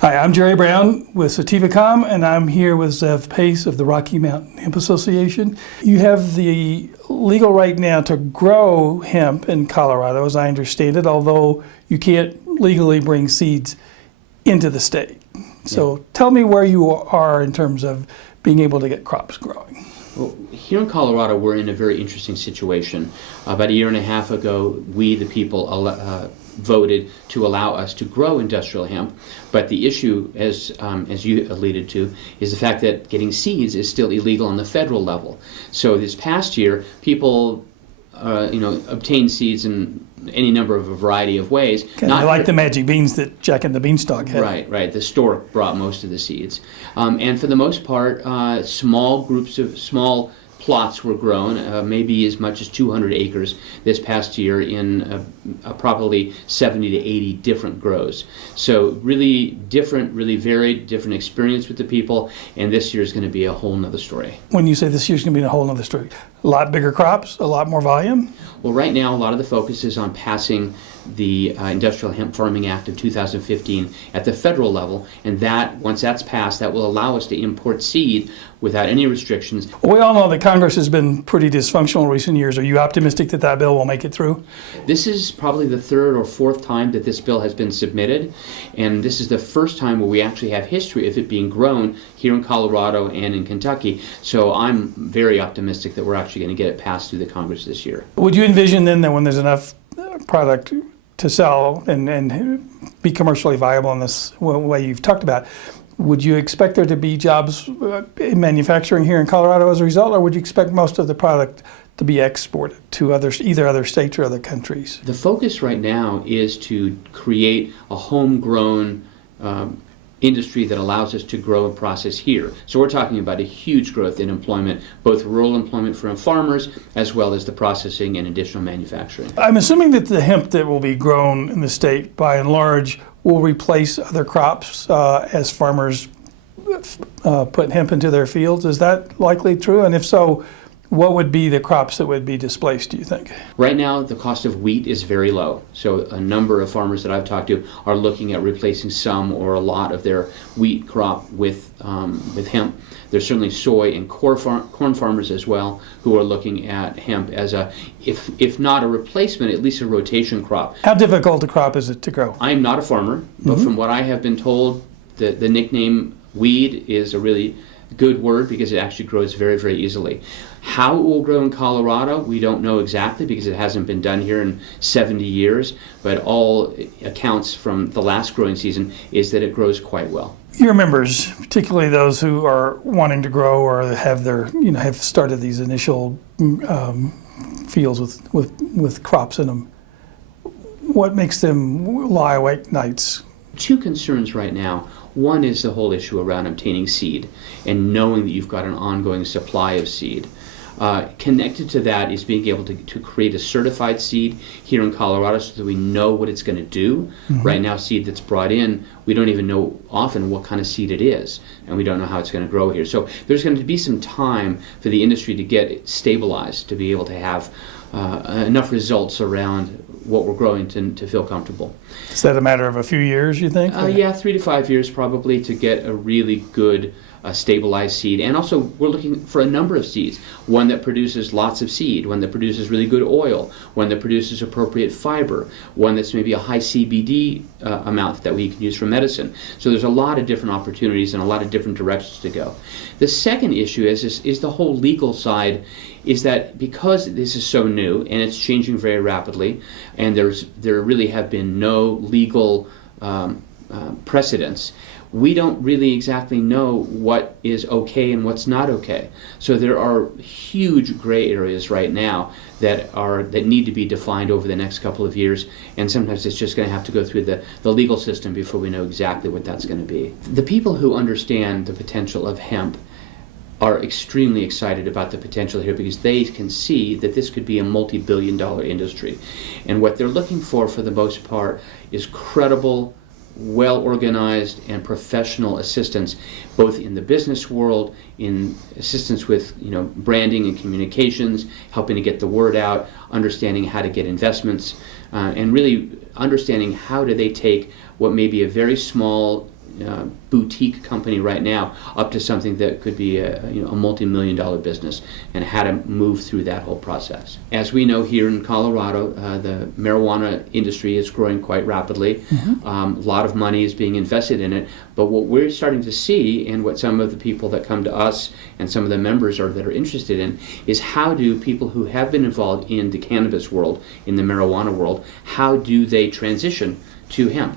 Hi, I'm Jerry Brown with SativaCom, and I'm here with Zev Paiss of the Rocky Mountain Hemp Association. You have the legal right now to grow hemp in Colorado, as I understand it, although you can't legally bring seeds into the state. So tell me where you are in terms of being able to get crops growing. Well, here in Colorado, we're in a very interesting situation. About a year and a half ago, we, the people, voted to allow us to grow industrial hemp, but the issue, as you alluded to, is the fact that getting seeds is still illegal on the federal level. So this past year, people, obtained seeds in any number of a variety of ways. Not like the magic beans that Jack and the Beanstalk had. Right. The stork brought most of the seeds, and for the most part, small groups of small plots were grown, maybe as much as 200 acres this past year in probably 70 to 80 different grows. So really different, really varied, different experience with the people, and this year is going to be a whole nother story. When you say this year's going to be a whole nother story, a lot bigger crops, a lot more volume? Well, right now a lot of the focus is on passing the Industrial Hemp Farming Act of 2015 at the federal level, and once that's passed, that will allow us to import seed without any restrictions. We all know that Congress has been pretty dysfunctional in recent years. Are you optimistic that that bill will make it through? This is probably the third or fourth time that this bill has been submitted, and this is the first time where we actually have history of it being grown here in Colorado and in Kentucky. So I'm very optimistic that we're actually going to get it passed through the Congress this year. Would you envision then that when there's enough product to sell and be commercially viable in this way you've talked about, would you expect there to be jobs in manufacturing here in Colorado as a result, or would you expect most of the product to be exported to either other states or other countries? The focus right now is to create a homegrown industry that allows us to grow and process here. So we're talking about a huge growth in employment, both rural employment for farmers as well as the processing and additional manufacturing. I'm assuming that the hemp that will be grown in the state by and large will replace other crops as farmers put hemp into their fields. Is that likely true? And if so, what would be the crops that would be displaced, do you think? Right now, the cost of wheat is very low. So a number of farmers that I've talked to are looking at replacing some or a lot of their wheat crop with hemp. There's certainly soy and corn farmers as well who are looking at hemp as if not a replacement, at least a rotation crop. How difficult a crop is it to grow? I'm not a farmer, but from what I have been told, the nickname weed is a really good word because it actually grows very, very easily. How it will grow in Colorado, we don't know exactly because it hasn't been done here in 70 years, but all accounts from the last growing season is that it grows quite well. Your members, particularly those who are wanting to grow or have have started these initial fields with crops in them, what makes them lie awake nights? Two concerns right now. One is the whole issue around obtaining seed and knowing that you've got an ongoing supply of seed. Connected to that is being able to create a certified seed here in Colorado so that we know what it's going to do. Right now, seed that's brought in, we don't even know often what kind of seed it is, and we don't know how it's going to grow here. So there's going to be some time for the industry to get it stabilized, to be able to have enough results around what we're growing to feel comfortable. Is that a matter of a few years, you think? Yeah, 3 to 5 years probably to get a really good stabilized seed. And also we're looking for a number of seeds. One that produces lots of seed, one that produces really good oil, one that produces appropriate fiber, one that's maybe a high CBD amount that we can use for medicine. So there's a lot of different opportunities and a lot of different directions to go. The second issue is the whole legal side, is that because this is so new and it's changing very rapidly, and there really have been no legal precedents, we don't really exactly know what is okay and what's not okay. So there are huge gray areas right now that need to be defined over the next couple of years, and sometimes it's just going to have to go through the legal system before we know exactly what that's going to be. The people who understand the potential of hemp are extremely excited about the potential here because they can see that this could be a multi-billion-dollar industry. And what they're looking for the most part, is credible, well-organized and professional assistance, both in the business world, in assistance with branding and communications, helping to get the word out, understanding how to get investments, and really understanding how do they take what may be a very small boutique company right now up to something that could be a multi-million-dollar business, and how to move through that whole process. As we know here in Colorado, the marijuana industry is growing quite rapidly. A lot of money is being invested in it, but what we're starting to see, and what some of the people that come to us and some of the members that are interested in, is how do people who have been involved in the cannabis world, in the marijuana world, how do they transition to hemp?